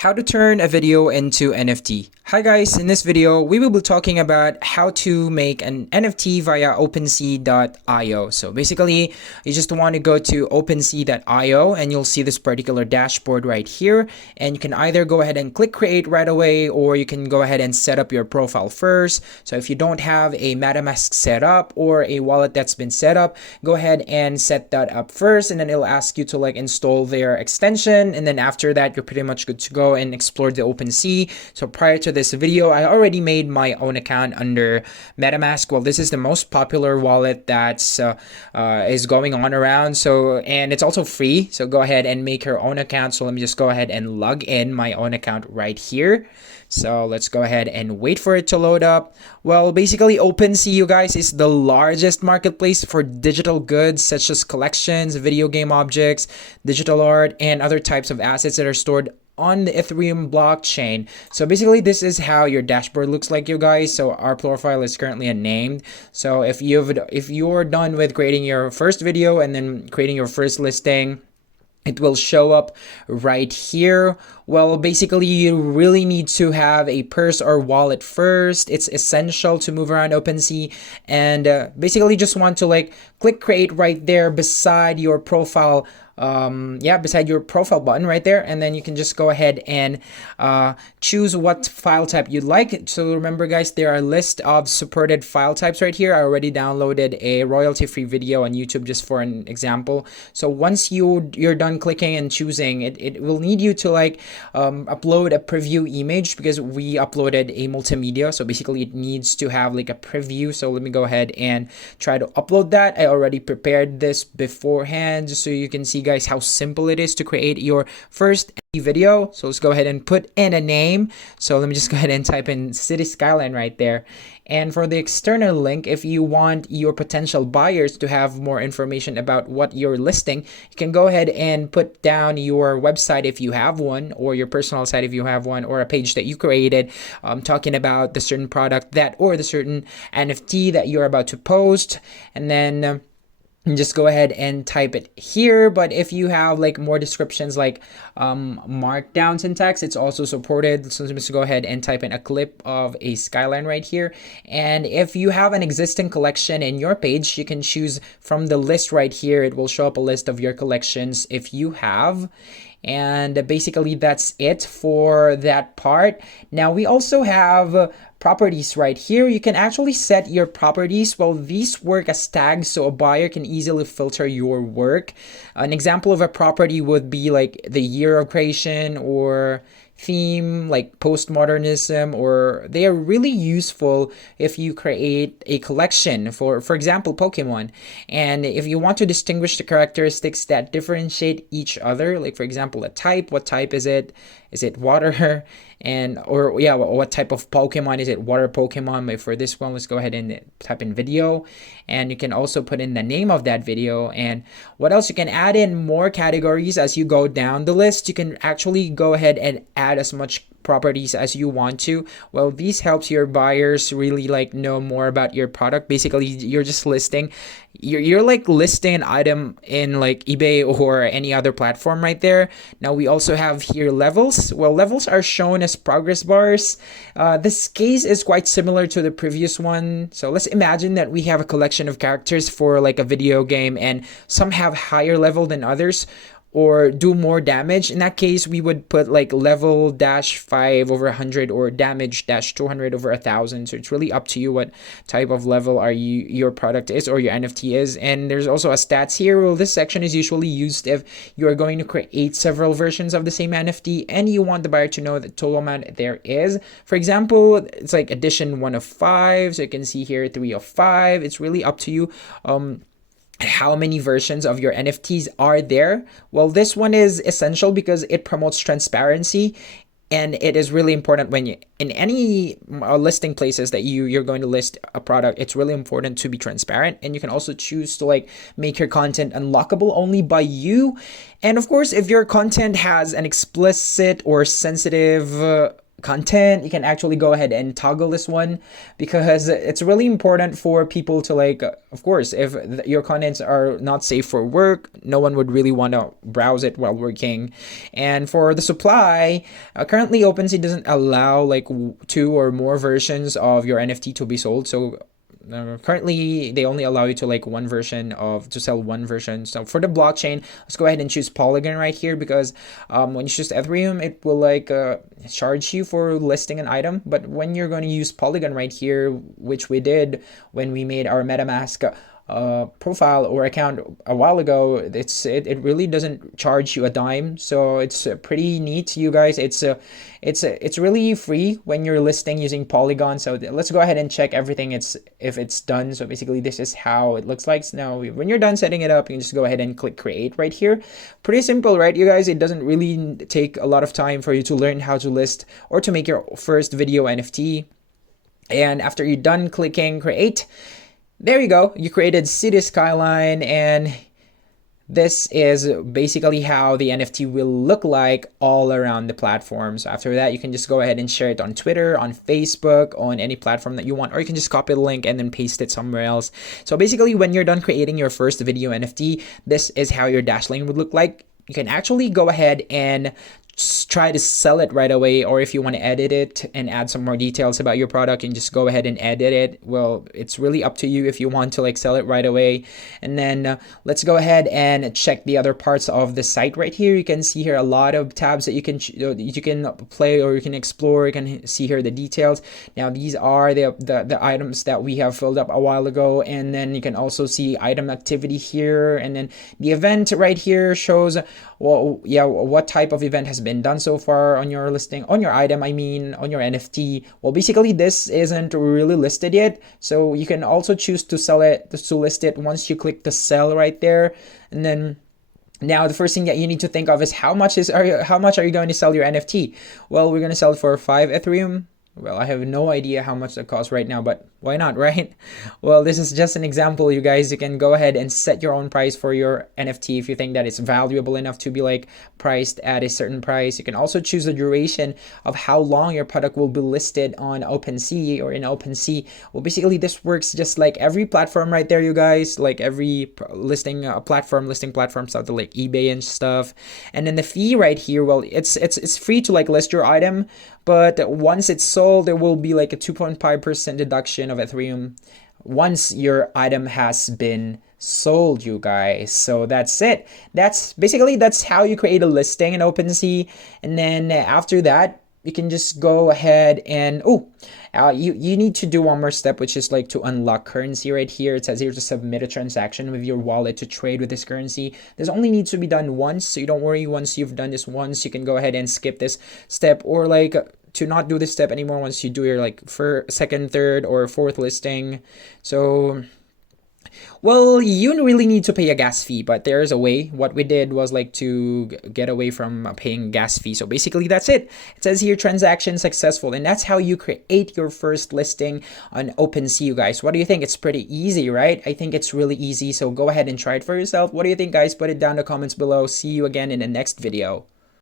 How to turn a video into NFT. Hi guys, in this video, we will be talking about how to make an NFT via OpenSea.io. So basically, you just want to go to OpenSea.io and you'll see this particular dashboard right here. And you can either go ahead and click create right away, or you can go ahead and set up your profile first. So if you don't have a MetaMask set up or a wallet that's been set up, go ahead and set that up first, and then it'll ask you to install their extension. And then after that, you're pretty much good to go and explore the OpenSea. So prior to this video, I already made my own account under MetaMask. Well, this is the most popular wallet that's is going on around. So, and it's also free. So go ahead and make your own account. So let me just go ahead and log in my own account right here. So let's go ahead and wait for it to load up. Well, basically OpenSea, you guys, is the largest marketplace for digital goods such as collections, video game objects, digital art, and other types of assets that are stored on the Ethereum blockchain. So basically this is how your dashboard looks like, you guys. So our profile is currently unnamed. So if you're done with creating your first video and then creating your first listing, it will show up right here. Well, basically you really need to have a purse or wallet first. It's essential to move around OpenSea, and basically just want to click create right there beside your profile. Beside your profile button right there, and then you can just go ahead and choose what file type you'd like. So remember guys, there are a list of supported file types right here. I already downloaded a royalty-free video on YouTube just for an example. So once you're done clicking and choosing, it will need you to upload a preview image, because we uploaded a multimedia. So basically it needs to have a preview. So let me go ahead and try to upload that. I already prepared this beforehand just so you can see guys how simple it is to create your first video. So let's go ahead and put in a name. So let me just go ahead and type in City Skyline right there. And for the external link, if you want your potential buyers to have more information about what you're listing, you can go ahead and put down your website if you have one, or your personal site if you have one, or a page that you created talking about the certain product or the certain NFT that you're about to post. And then just go ahead and type it here. But if you have more descriptions markdown syntax, it's also supported. So let's go ahead and type in a clip of a skyline right here. And if you have an existing collection in your page, you can choose from the list right here. It will show up a list of your collections if you have. And basically that's it for that part. Now we also have properties right here. You can actually set your properties. Well, these work as tags, so a buyer can easily filter your work. An example of a property would be the year of creation, or theme like postmodernism, or they are really useful if you create a collection for example Pokemon, and if you want to distinguish the characteristics that differentiate each other, for example a type. What type is it? Is it water? What type of Pokemon is it? Water Pokemon. But for this one, let's go ahead and type in video, and you can also put in the name of that video. And what else? You can add in more categories as you go down the list. You can actually go ahead and add as much properties as you want to. Well, these helps your buyers really know more about your product. Basically you're just listing you're listing an item in eBay or any other platform right there. Now we also have here levels. Well, levels are shown as progress bars. This case is quite similar to the previous one. So let's imagine that we have a collection of characters for a video game, and some have higher level than others or do more damage. In that case, we would put level -5 over 100 or damage -200 over 1,000. So it's really up to you what type of level your product is, or your NFT is. And there's also a stats here. Well, this section is usually used if you are going to create several versions of the same NFT and you want the buyer to know the total amount there is. For example, it's edition 1 of 5. So you can see here 3 of 5. It's really up to you how many versions of your NFTs are there. Well, this one is essential because it promotes transparency, and it is really important when you in any listing places that you're going to list a product. It's really important to be transparent, and you can also choose to make your content unlockable only by you. And of course, if your content has an explicit or sensitive content, you can actually go ahead and toggle this one, because it's really important for people to like, of course, if your contents are not safe for work, no one would really want to browse it while working. And for the supply, currently OpenSea doesn't allow like two or more versions of your NFT to be sold. So currently they only allow you to like one version of to sell one version. So for the blockchain, let's go ahead and choose Polygon right here, because when you choose Ethereum, it will like charge you for listing an item. But when you're going to use Polygon right here, which we did when we made our MetaMask profile or account a while ago, it really doesn't charge you a dime. So it's pretty neat, you guys. It's really free when you're listing using Polygon. So let's go ahead and check everything if it's done. So basically this is how it looks like. So now when you're done setting it up, you can just go ahead and click create right here. Pretty simple, right, you guys? It doesn't really take a lot of time for you to learn how to list or to make your first video NFT. And after you're done clicking create, there you go. You created city skyline, and this is basically how the NFT will look like all around the platform. So after that, you can just go ahead and share it on Twitter, on Facebook, on any platform that you want, or you can just copy the link and then paste it somewhere else. So basically, when you're done creating your first video NFT, this is how your Dashlane would look like. You can actually go ahead and try to sell it right away, or if you want to edit it and add some more details about your product and just go ahead and edit it, well, it's really up to you if you want to like sell it right away. And then let's go ahead and check the other parts of the site right here. You can see here a lot of tabs that you can play or you can explore. You can see here the details. Now these are the items that we have filled up a while ago, and then you can also see item activity here, and then the event right here shows, well, yeah, what type of event has been done so far on your listing, on your item, I mean, on your NFT. Well, basically this isn't really listed yet, so you can also choose to sell it, to list it once you click the sell right there. And then now the first thing that you need to think of is how much are you going to sell your NFT? Well, we're going to sell it for 5 Ethereum. Well, I have no idea how much that costs right now, but why not, right? Well, this is just an example, you guys. You can go ahead and set your own price for your NFT if you think that it's valuable enough to be like priced at a certain price. You can also choose the duration of how long your product will be listed on OpenSea or in OpenSea. Well, basically this works just like every platform right there, you guys, like every listing platform, stuff like eBay and stuff. And then the fee right here, well, it's free to like list your item, but once it's sold, there will be like a 2.5% deduction of Ethereum once your item has been sold, you guys. So that's it. That's how you create a listing in OpenSea. And then after that, you can just go ahead and you need to do one more step, which is like to unlock currency right here. It says here to submit a transaction with your wallet to trade with this currency. This only needs to be done once, so you don't worry. Once you've done this once, you can go ahead and skip this step, or like to not do this step anymore once you do your like second, third, or fourth listing. So well, you don't really need to pay a gas fee, but there's a way. What we did was like to get away from paying gas fee. So basically that's it. It says here transaction successful, and that's how you create your first listing on OpenSea, you guys. What do you think? It's pretty easy, right? I think it's really easy. So go ahead and try it for yourself. What do you think, guys? Put it down in the comments below. See you again in the next video.